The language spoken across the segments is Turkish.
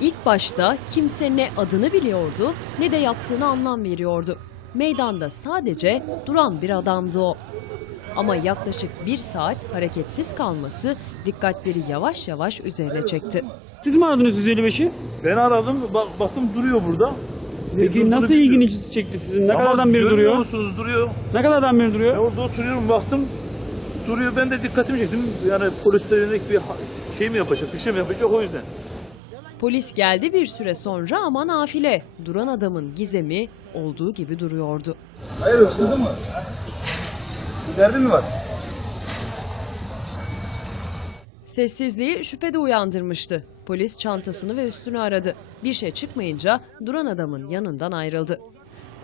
İlk başta kimse ne adını biliyordu ne de yaptığını anlam veriyordu. Meydanda sadece duran bir adamdı o. Ama yaklaşık bir saat hareketsiz kalması dikkatleri yavaş yavaş üzerine çekti. Siz mi aradınız 155'i? Ben aradım, bak, baktım duruyor burada. Peki nasıl ilginizi çekti sizin? Ne Ama kadardan beri görmüyor duruyor? musunuz duruyor. Ne kadardan beri Ben duruyor? orada oturuyorum baktım duruyor. Ben de dikkatimi çektim. Yani polisle yönelik bir ha- şey mi yapacak, bir şey mi yapacak o yüzden. Polis geldi bir süre sonra ama nafile. Duran adamın gizemi olduğu gibi duruyordu. Hayır ısırdın mı? Bir derdin mi var? Sessizliği şüphede uyandırmıştı. Polis çantasını ve üstünü aradı. Bir şey çıkmayınca duran adamın yanından ayrıldı.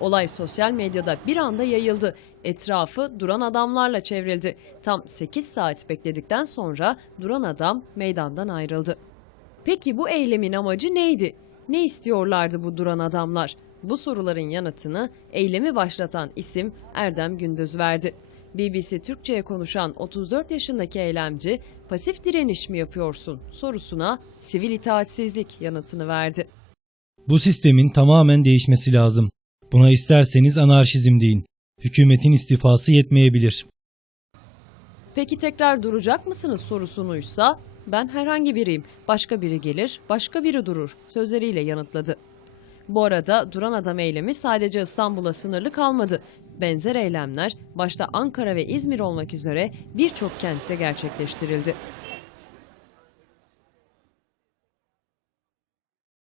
Olay sosyal medyada bir anda yayıldı. Etrafı duran adamlarla çevrildi. Tam 8 saat bekledikten sonra duran adam meydandan ayrıldı. Peki bu eylemin amacı neydi? Ne istiyorlardı bu duran adamlar? Bu soruların yanıtını eylemi başlatan isim Erdem Gündüz verdi. BBC Türkçe'ye konuşan 34 yaşındaki eylemci pasif direniş mi yapıyorsun sorusuna sivil itaatsizlik yanıtını verdi. Bu sistemin tamamen değişmesi lazım. Buna isterseniz anarşizm deyin. Hükümetin istifası yetmeyebilir. Peki tekrar duracak mısınız sorusunuysa ben herhangi biriyim. Başka biri gelir, başka biri durur sözleriyle yanıtladı. Bu arada duran adam eylemi sadece İstanbul'a sınırlı kalmadı. Benzer eylemler başta Ankara ve İzmir olmak üzere birçok kentte gerçekleştirildi.